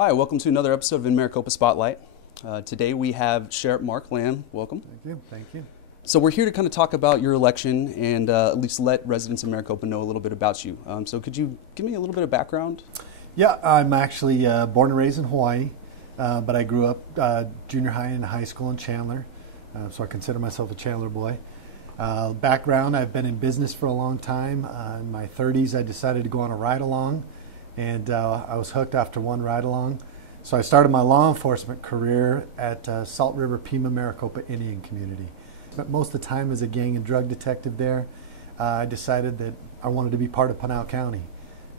Hi, welcome to another episode of In Maricopa Spotlight. Today we have Sheriff Mark Lamb. Welcome. Thank you. Thank you. So we're here to kind of talk about your election and at least let residents of Maricopa know a little bit about you. So could you give me a little bit of background? Yeah, I'm actually born and raised in Hawaii, but I grew up junior high and high school in Chandler, so I consider myself a Chandler boy. Background, I've been in business for a long time. In my 30s, I decided to go on a ride-along, and I was hooked after one ride-along. So I started my law enforcement career at Salt River Pima Maricopa Indian Community. Spent most of the time as a gang and drug detective there. I decided that I wanted to be part of Pinal County.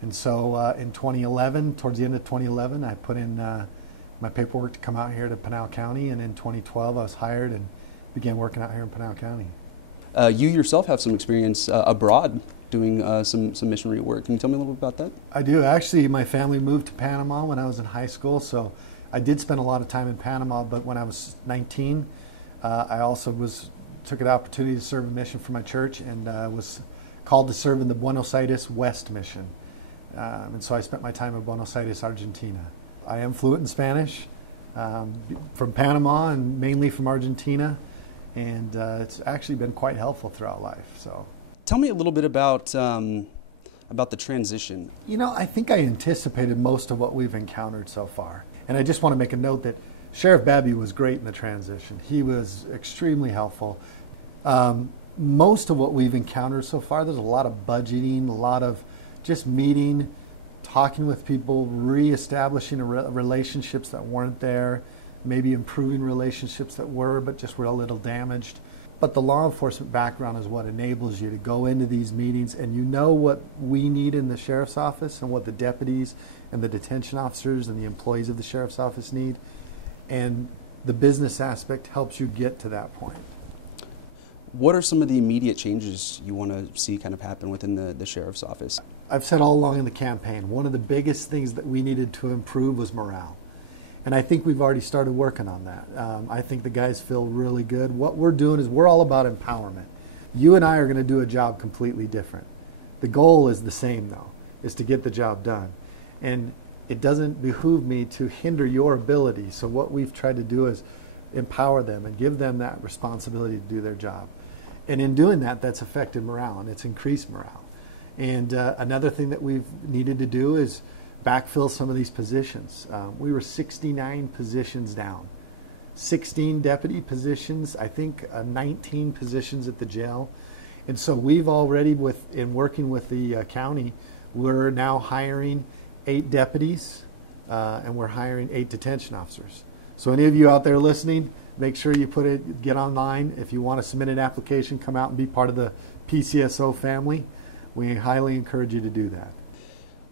And so in 2011, towards the end of 2011, I put in my paperwork to come out here to Pinal County, and in 2012 I was hired and began working out here in Pinal County. You yourself have some experience abroad doing some missionary work. Can you tell me a little bit about that? I do. Actually, my family moved to Panama when I was in high school, so I did spend a lot of time in Panama, but when I was 19, I also took an opportunity to serve a mission for my church, and was called to serve in the Buenos Aires West mission. And so I spent my time in Buenos Aires, Argentina. I am fluent in Spanish, from Panama and mainly from Argentina, and it's actually been quite helpful throughout life. So, tell me a little bit about the transition. You know, I think I anticipated most of what we've encountered so far, and I just want to make a note that Sheriff Babby was great in the transition. He was extremely helpful. Most of what we've encountered so far, there's a lot of budgeting, a lot of just meeting, talking with people, reestablishing relationships that weren't there, maybe improving relationships that were, but just were a little damaged. But the law enforcement background is what enables you to go into these meetings, and you know what we need in the sheriff's office and what the deputies and the detention officers and the employees of the sheriff's office need. And the business aspect helps you get to that point. What are some of the immediate changes you want to see kind of happen within the sheriff's office? I've said all along in the campaign, one of the biggest things that we needed to improve was morale. And I think we've already started working on that. I think the guys feel really good. What we're doing is we're all about empowerment. You and I are going to do a job completely different. The goal is the same, though, is to get the job done. And it doesn't behoove me to hinder your ability. So what we've tried to do is empower them and give them that responsibility to do their job. And in doing that, that's affected morale, and it's increased morale. And another thing that we've needed to do is backfill some of these positions. We were 69 positions down. 16 deputy positions, I think 19 positions at the jail. And so we've already, in working with the county, we're now hiring 8 deputies, and we're hiring 8 detention officers. So any of you out there listening, make sure you get online. If you want to submit an application, come out and be part of the PCSO family. We highly encourage you to do that.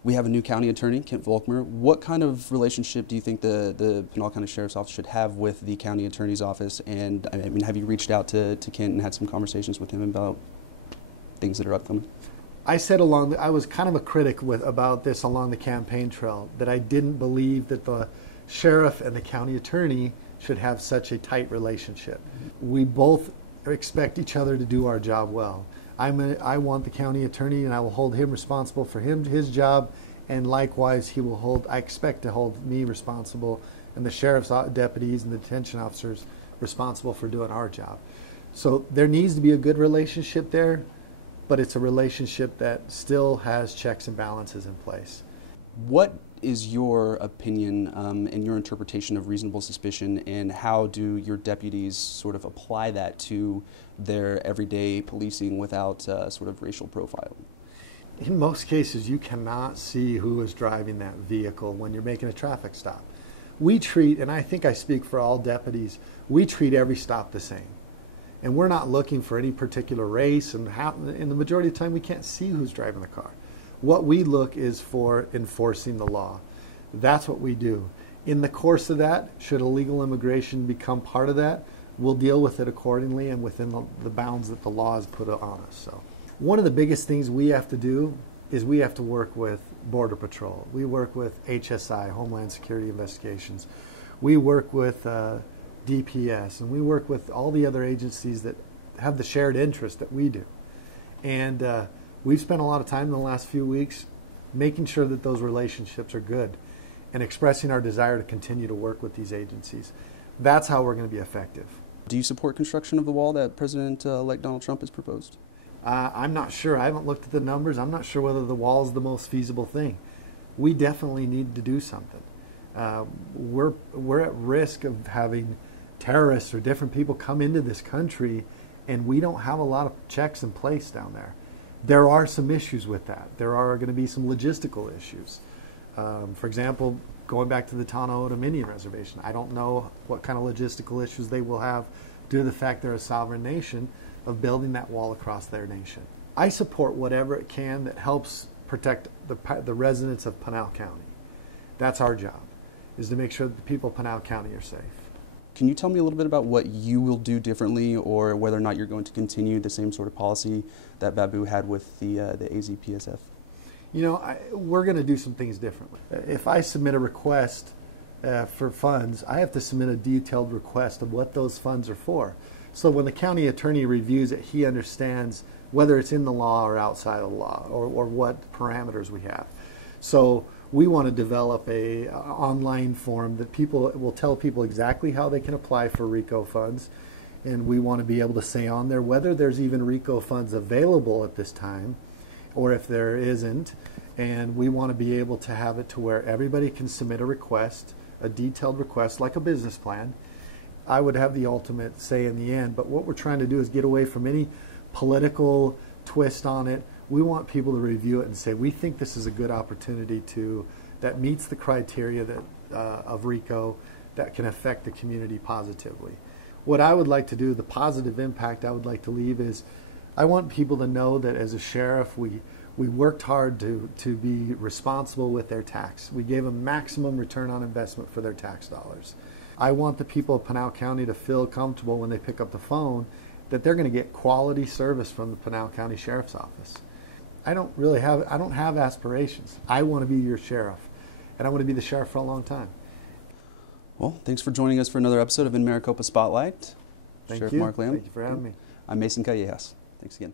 We have a new county attorney, Kent Volkmer. What kind of relationship do you think the Pinal County Sheriff's Office should have with the county attorney's office? And I mean, have you reached out to Kent and had some conversations with him about things that are upcoming? I was kind of a critic about this along the campaign trail, that I didn't believe that the sheriff and the county attorney should have such a tight relationship. We both expect each other to do our job well. I want the county attorney, and I will hold him responsible for his job, and likewise I expect to hold me responsible, and the sheriff's deputies and the detention officers responsible for doing our job. So there needs to be a good relationship there, but it's a relationship that still has checks and balances in place. What is your opinion and your interpretation of reasonable suspicion, and how do your deputies sort of apply that to their everyday policing without sort of racial profiling? In most cases, you cannot see who is driving that vehicle when you're making a traffic stop. We treat, and I think I speak for all deputies, we treat every stop the same. And we're not looking for any particular race, and in the majority of the time we can't see who's driving the car. What we look is for enforcing the law. That's what we do. In the course of that, should illegal immigration become part of that, we'll deal with it accordingly and within the bounds that the law has put on us. So, one of the biggest things we have to do is we have to work with Border Patrol. We work with HSI, Homeland Security Investigations. We work with DPS, and we work with all the other agencies that have the shared interest that we do. And we've spent a lot of time in the last few weeks making sure that those relationships are good. and expressing our desire to continue to work with these agencies. That's how we're going to be effective. Do you support construction of the wall that President-elect Donald Trump has proposed? I'm not sure. I haven't looked at the numbers. I'm not sure whether the wall is the most feasible thing. We definitely need to do something. We're at risk of having terrorists or different people come into this country, and we don't have a lot of checks in place down there. There are some issues with that. There are going to be some logistical issues. For example, going back to the Tohono Indian Reservation, I don't know what kind of logistical issues they will have due to the fact they're a sovereign nation of building that wall across their nation. I support whatever it can that helps protect the residents of Pinal County. That's our job, is to make sure that the people of Pinal County are safe. Can you tell me a little bit about what you will do differently, or whether or not you're going to continue the same sort of policy that Babu had with the AZPSF? You know, we're going to do some things differently. If I submit a request for funds, I have to submit a detailed request of what those funds are for. So when the county attorney reviews it, he understands whether it's in the law or outside of the law, or what parameters we have. So we want to develop a online form that will tell people exactly how they can apply for RICO funds. And we want to be able to say on there whether there's even RICO funds available at this time, or if there isn't. And we want to be able to have it to where everybody can submit a request, a detailed request, like a business plan. I would have the ultimate say in the end, but what we're trying to do is get away from any political twist on it. We want people to review it and say, we think this is a good opportunity that meets the criteria of RICO, that can affect the community positively. What I would like to do, the positive impact I would like to leave is, I want people to know that as a sheriff, we worked hard to be responsible with their tax. We gave a maximum return on investment for their tax dollars. I want the people of Pinal County to feel comfortable when they pick up the phone that they're going to get quality service from the Pinal County Sheriff's Office. I don't have aspirations. I want to be your sheriff, and I want to be the sheriff for a long time. Well, thanks for joining us for another episode of In Maricopa Spotlight. Thank Sheriff you. Mark Lamb. Thank you for having me. I'm Mason Callejas. Thanks again.